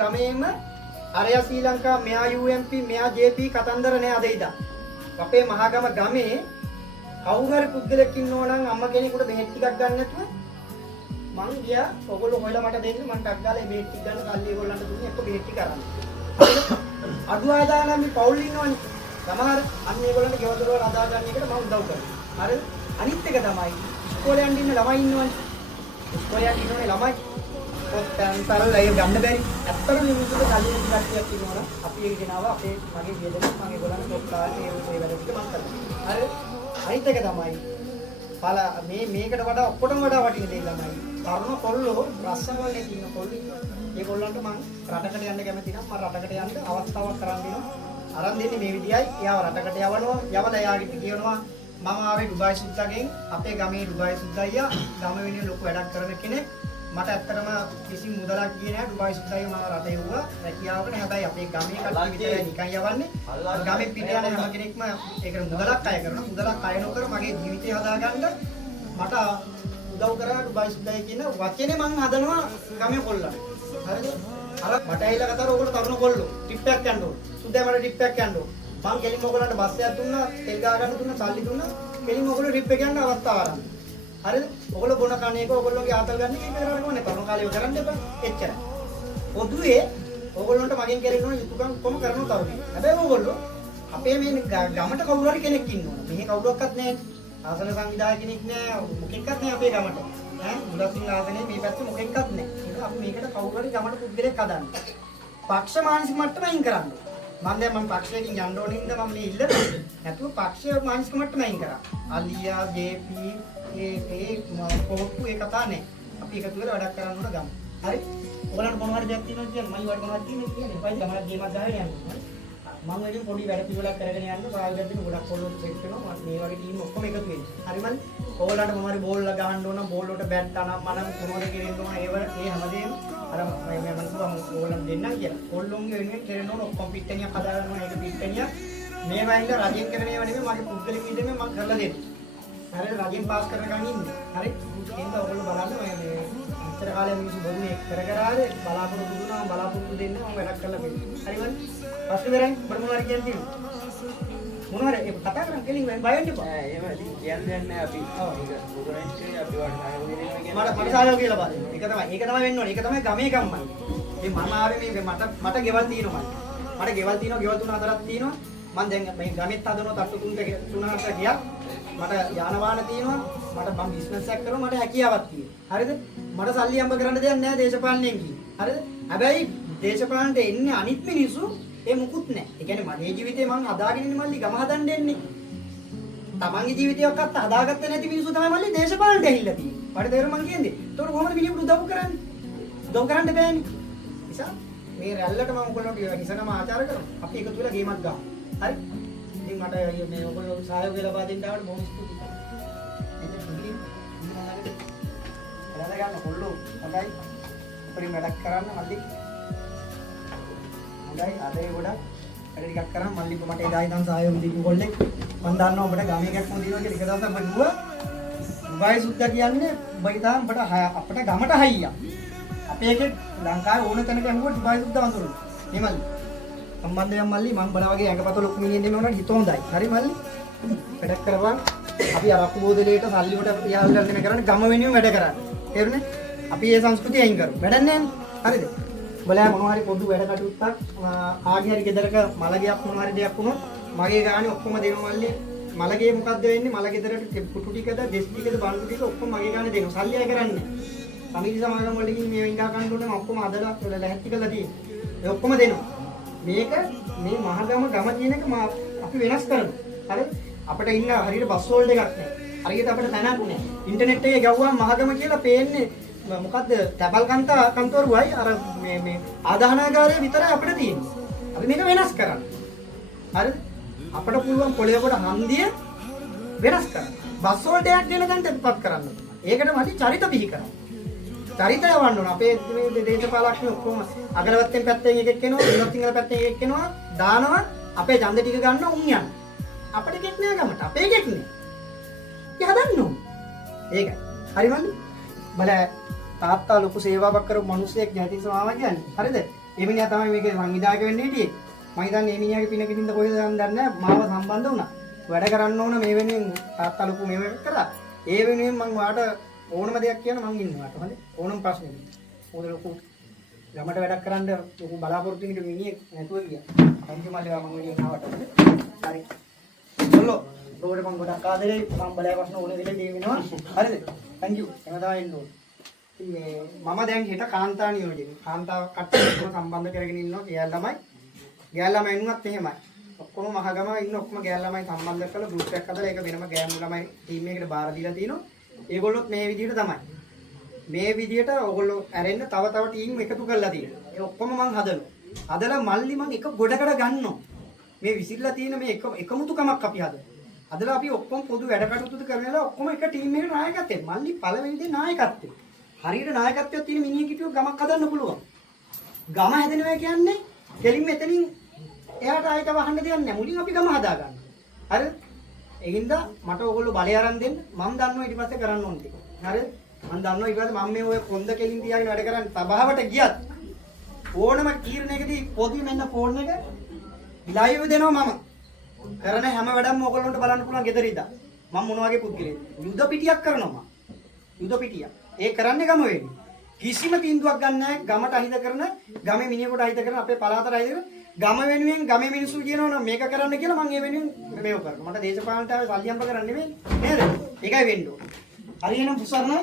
ගමේම අරයා ශ්‍රී ලංකා මෙයා UMP මෙයා JP කතන්දර නෑ අද ඉදා. අපේ මහගම ගමේ කවුරු හරි පුද්ගලෙක් ඉන්නෝ නම් අම්මා කෙනෙකුට බෙහෙත් ටිකක් ගන්න නැතුව මං ගියා ඔයගොල්ලෝ හොයලා මට දෙන්න මං ටක් ගාලා බෙහෙත් ටික ගන්න කල්ලි ඒගොල්ලන්ට දුන්නේ එක්ක බෙහෙත් ටික අරන්. අඩු ආදානම් මේ පවුල් ඉන්නවනේ. සමහර අන්න ඒගොල්ලන්ට ගෙවල් වල අදා ගන්න එකට මම උදව් කරනවා. හරිද? අනිත් එක තමයි ඉස්කෝලේ යන්න ඉන්න ළමයි ඉන්නවනේ. ඉස්කෝලේ යන්න ඉන්නනේ ළමයි. පොත්තරල් අය ගන්න බැරි. ඇත්තටම මේ මිනිස්සුන්ට කලින් කට්ටියක් ඉන්නවනම් අපි ඒක ගෙනාවා අපේ මගේ වියදම මම ඒගොල්ලන්ට පොත් කාලේ ඒ වැඩ ටික මම කරනවා. හරිද? අනිත් එක තමයි මේකට වඩා ඔක්කොටම වඩා වටින දේ ළමයි. තරුණ කොල්ලෝ රස්සන් වල ඉන්න කොල්ලෝ ඒගොල්ලන්ට මම රටකට යන්න කැමති නම් මම රටකට යන්න අවස්ථාවක් කරන් දෙනවා. අරන් දෙන්නේ මේ විදියයි. එයාව රටකට යවනවා. යවලා එයාගෙට කියනවා මම ආවේ ඩුබායි සුද්දාගෙන් අපේ ගමේ ඩුබායි සුද්දයියා ගම වෙනුවෙන් ලොකු වැඩක් කරන කෙනෙක්. මට ඇත්තටම කිසි මුදලක් ගියේ නෑ ඩුබායි සුද්දයියා මම රට එව්වා. රැකියාවකට හැබැයි අපේ ගමේ කට්ටිය විතරයි නිකන් යවන්නේ. ගමේ පිට යන හැම කෙනෙක්ම ඒකට මුදලක් අය කරනවා. මුදලක් අය නොකර මගේ ජීවිතය හදාගන්න මට උදව් කරා ඩුබායි සුද්දයියා කියන වචනේ මම හදනවා ගමේ කොල්ලන්. හරිද? අර මට ඇවිල්ලා කතාර ඕගොල්ලෝ තරුණ කොල්ලෝ ට්‍රිප් එකක් යන්න ඕන. සුද්දා මට ට්‍රිප් එකක් යන්න ඕන. මං කෙලින්ම ඔයගොල්ලන්ට බස් එකක් දුන්නා, තෙල් ගා ගන්න දුන්නා, සල්ලි දුන්නා. කෙලින්ම ඔයගොල්ලෝ ට්‍රිප් එක යන්න අවස්ථාව ආරම්භ. හරිද? ඔයගොල්ලෝ බොන කණ එක ඔයගොල්ලෝගේ ආතල් ගන්න එක කරන්න ඕනේ. තරුණ කාලේ ඔය කරන්න එපා. එච්චරයි. පොදුවේ ඔයගොල්ලන්ට මගෙන් කෙරෙන්න ඕන යුතුයකම් කොහොම කරනව තරුණේ. හැබැයි ඔයගොල්ලෝ අපේ මේ ගමට කවුරු හරි කෙනෙක් ඉන්න ඕන. මෙහි කවුරුවක්වත් නැහැ. ආසන සංවිධායක කෙනෙක් නැහැ. මොකෙක්වත් නැහැ අපේ ගමට. ඈ මුලසින් ආසනේ මේ පැත්තේ මොකෙක්වත් නැහැ. ඒක අපි මේකට කවුරු හරි ගමට පුද්ගලෙක් හදන්න. පක්ෂ මානසික මට්ටම අයින් කරන්න. මම පක්ෂයකින් යන්න ඕනේ ඉඳ මම මේ ඉල්ලනවා. නැතුව පක්ෂ මානසික මට්ටම අයින් කරා. අලියා JP ඒ කොහොප්පු ඒ කතා නැහැ. අපි එකතු වෙලා වැඩක් කරන්න ඕන ගම. හරි? ඔයාලට මොන හරි දෙයක් තියෙනවා කියන්නේ මයි වල මොනවද තියෙන්නේ කියන්නේ. එපයි ගමනක් ගේමක් ගහගෙන යන්න. මම වැඩි පොඩි වැඩ පිළිවෙලක් කරගෙන යන්න සායගත්තු ගොඩක් පොළොත් සෙට් වෙනවා. මේ වගේ ටීම් ඔක්කොම එකතු වෙන්නේ. හරිමද? ඕගොල්ලන්ට මොන හරි බෝල් ගහන්න ඕන, බෝල් වලට බැට් අනම් මනම් මොනවද කෙරෙන්න ඕන ඒ හැමදේම අර මම මනුස්සයා ඕගොල්ලන් දෙන්නම් කියලා. කොල්ලොන්ගේ වෙනුවෙන් කෙරෙන්න ඕන ඔක්කොම පිට්ටනියක් හදාගන්න ඕන. ඒක පිට්ටනියක් මේ වයින්ද රජයෙන් කරන ඒවා නෙමෙයි මගේ පුද්ගලික විදිහට මම කරලා දෙන්න. හරිද? රජයෙන් පාස් කරගන්න ඉන්නේ. හරි? එහෙනම් ඔයගොල්ලෝ බලන්න මේ ඉතර කාලේ මිනිස්සු බොරුනේ කර ආවේ බලාපොරොත්තු දුන්නා බලාපොරොත්තු දෙන්න මම වැඩක් කරලා දෙන්න. හරිවද? පස්සේ වෙරෙන් මොනවද කියන්නේ? මොනවද ඒ කතා කරන් කෙලින් බය වෙන්න එපා. එහෙම කියන්නේ නැහැ අපි. ඒක උගරන්ටි අපි වට සහයෝගය දෙනවා කියන්නේ. මට සහයෝගය කියලා බලන්න. ඒක තමයි වෙන්න ඕනේ. ඒක තමයි ගමේ කම්මයි. මේ මම ආවේ මේ මට ගෙවල් තියෙනවා. මට ගෙවල් තියෙනවා, ගෙවල් 3-4ක් තියෙනවා. මම දැන් මේ ගමෙත් හදනවා තට්ටු 3-4 ගියා. මට යාන වාහන තියෙනවා. මම බිස්නස් එකක් කරනවා. මට හැකියාවක් තියෙනවා. හරිද? මට සල්ලි හම්බ කරන්න දෙයක් නැහැ දේශපාලනයෙන් කි. හරිද? හැබැයි දේශපාලනට එන්නේ අනිත් මිනිස්සු ඒ මුකුත් නැහැ. ඒ කියන්නේ මගේ ජීවිතේ මම හදාගෙන ඉන්නේ මල්ලි ගම හදන්න එන්නේ. තමන්ගේ ජීවිතයක්වත් හදාගත්තේ නැති මිනිස්සු තමයි මල්ලි දේශපාලනට ඇහිල්ලා තියෙන්නේ. මට තේරුම් මං කියන්නේ. ඒතකොට කොහොමද මිනිහෙකුට උදව් කරන්නේ? උදව් කරන්න බෑනේ. නිසා මේ රැල්ලට මම ඔයගොල්ලෝට හිසනම ආචාර කරනවා. අපි එකතු වෙලා ගේමක් ගහමු. හරි? ඉතින් මට මේ ඔයගොල්ලෝ සහයෝගය ලබා දෙන්න ආවට බොහොම ස්තුතියි. ගන්න කොල්ලෝ හොඳයි උපරිම වැඩක් කරන්න මල්ලි හොඳයි අදේ ගොඩක් වැඩ ටිකක් කරන් මල්ලි මට එදා ඉඳන් සහයෝග දීපු කොල්ලෙක් මම දන්නවා ඔබට ගමේ එකක් මොන දිනවා කියලා එක දවසක් මම ගුවා ඩුබායි සුද්දා කියන්නේ උඹයි තාම අපට ගමට හයියා අපේ එකේ ලංකාවේ ඕන තැනක යමුවා ඩුබායි සුද්දා වඳුරුන මේ මල්ලි සම්බන්ධයක් මල්ලි මම බලා වගේ ඇඟපත ලොකු මිනිහෙන් දෙන්න ඕන හිත හොඳයි හරි මල්ලි වැඩක් කරපන් අපි අරක්කු බෝදලේට සල්ලි වලට යාළුවා දෙන කරන්නේ ගම වෙනුවෙන් වැඩ කරන්නේ තේරුණේ? අපි මේ සංස්කෘතිය අයින් කරමු. වැඩක් නැහැ නේ. හරිද? ඔයාලා මොනවා හරි පොඩු වැඩ කටයුත්තක් ආගේ හරි ගෙදරක මලගයක් මොනවා හරි දෙයක් වුණොත් මගේ ගානේ ඔක්කොම දෙනවා මල්ලි. මලගේ මොකද්ද වෙන්නේ? මල ගෙදරට කුටු ටිකද, දෙස් ටිකද, බණ්ඩු ටික ඔක්කොම මගේ ගානේ දෙනවා. සල්ලි අය කරන්නේ. සමිති සමාගම් වලකින් මේ ඉඳා ගන්න ඕනේ ඔක්කොම අදලා ලැහැත්ති කරලා තියෙන්නේ. ඒ ඔක්කොම දෙනවා. මේක මේ මහගම ගම කියන එක අපි වෙනස් කරනවා. හරිද? අපිට ඉන්න හරියට බස් හෝල්ඩ් එකක් නැහැ. හරියට අපිට තැනක් නැහැ. ඉන්ටර්නෙට් එකේ ගැව්වම මහගම කියලා පේන්නේ මොකද්ද? ටැබල් කන්තරුවයි අර මේ ආදාහනාගාරය විතරයි අපිට තියෙන්නේ. අපි මේක වෙනස් කරන්න. හරිද? අපිට පුළුවන් පොළේකට හන්දිය වෙනස් කරන්න. බස් හෝල්ඩ් එකක් කියන තැනට පිටපත් කරන්න. ඒකට මදි චරිත බිහි කරන්න. චරිතය වන්න ඕන. අපේ මේ දේශපාලඥයෝ ඔක්කොම අගලවත්තෙන් පැත්තෙන් එකෙක් එනවා, විනෝද සිංහල පැත්තෙන් එකෙක් එනවා, දානවා අපේ ඡන්ද ටික ගන්න උන් යන. අපිට එකෙක් නෑ ගමට. අපේ එකෙක් නෑ. හදන්න ඕන. ඒකයි. හරිවද? බල තාත්තා ලොකු සේවාවක් කරපු මිනිස්සෙක් ජාතික සමාජය කියන්නේ. හරිද? ඒ මිනිහා තමයි මේකේ සංවිධායක වෙන්න හිටියේ. මම හිතන්නේ මේ මිනිහාගේ පිනකින්ද කොහෙද යන්නේ දන්නේ නැහැ. මාව සම්බන්ධ වුණා. වැඩ කරන්න ඕන මේ වෙනුවෙන් තාත්තා ලොකු මේව කරා. ඒ වෙනුවෙන් මම ඔයාලට ඕනම දෙයක් කියන්න මං ඉන්නවා. හරි? ඕනම ප්‍රශ්නෙක. මොකද ලොකු ළමට වැඩක් කරන්න ලොකු බලාපොරොත්තු වෙන මිනිහෙක් නැතුව ගියා. අන්තිම මල්ලේවා මම එළියෙන් ආවට. හරි. බොලෝ. රෝඩේ මම ගොඩක් ආදරේ මම බලය ප්‍රශ්න ඕනේ දෙලේ දී වෙනවා. හරිද? thank you. එම තමයි එන්න ඕනේ. මේ මම දැන් හෙට කාන්තා නියෝජනය. කාන්තාව කට්ටියව සම්බන්ධ කරගෙන ඉන්නවා කියලා ළමයි. ගෑල් ළමයි ඉන්නුවත් එහෙමයි. ඔක්කොම මහගම ඉන්න ඔක්කොම ගෑල් ළමයි සම්බන්ධ කරලා ගෲප් එකක් හදලා ඒක වෙනම ගෑනු ළමයි ටීම් එකකට බාර දීලා තිනවා. ඒගොල්ලොත් මේ විදිහට තමයි. මේ විදිහට ඕගොල්ලෝ ඇරෙන්න තව ටීම් එකතු කරලා තියෙනවා. ඒ ඔක්කොම මං හදනවා. හදලා මල්ලි මං එක ගොඩකට ගන්නවා. මේ විසිරලා තියෙන මේ එකමුතුකමක් අපි හදනවා. හදලා අපි ඔක්කොම පොදු වැඩ කටයුතු කරනලා ඔක්කොම එක ටීම් එකකට නායකත්වයෙන් මල්ලි පළවෙනි දේ නායකත්වයෙන්. හරියට නායකත්වයක් තියෙන මිනිහෙක් හිටියොත් ගමක් හදන්න පුළුවන්. ගම හැදෙනවා කියන්නේ දෙලින් මෙතනින් එයාට ආයෙත් වහන්න දෙයක් නැහැ. මුලින් අපි ගම හදා ගන්න. හරිද? ඒකින්ද මට ඕගොල්ලෝ බලය අරන් දෙන්න. මම දන්නවා ඊට පස්සේ කරන්න ඕන ටික. හරිද? මම දන්නවා ඊට පස්සේ මම මේ ඔය කොන්ද කෙලින් තියාගෙන වැඩ කරන්නේ සභාවට ගියත් ඕනම තීරණයකදී පොදු මෙන්න ෆෝන් එක ලයිව් දෙනවා මම. කරන හැම වැඩක්ම ඕගොල්ලන්ට බලන්න පුළුවන් ගෙදර ඉඳලා. මම මොන වගේ පුද්ගලයෙක්ද? යුද පිටියක් කරනවා මම. යුද පිටිය. ඒ කරන්නේ ගම වෙන්නේ. කිසිම තීන්දුවක් ගන්න නැහැ. ගමට අහිත කරන, ගමේ මිනිහෙකුට අහිත කරන, අපේ පළාතට අහිත කරන ගම වෙනුවෙන් ගමේ මිනිස්සු කියනවා නම් මේක කරන්න කියලා මම ඒ වෙනුවෙන් මේව කරනවා. මට දේශපාලනට ආවේ සල්ලි හම්බ කරන්න නෙමෙයි. නේද? ඒකයි වෙන්න ඕනේ. හරි එහෙනම් පුසරණයි.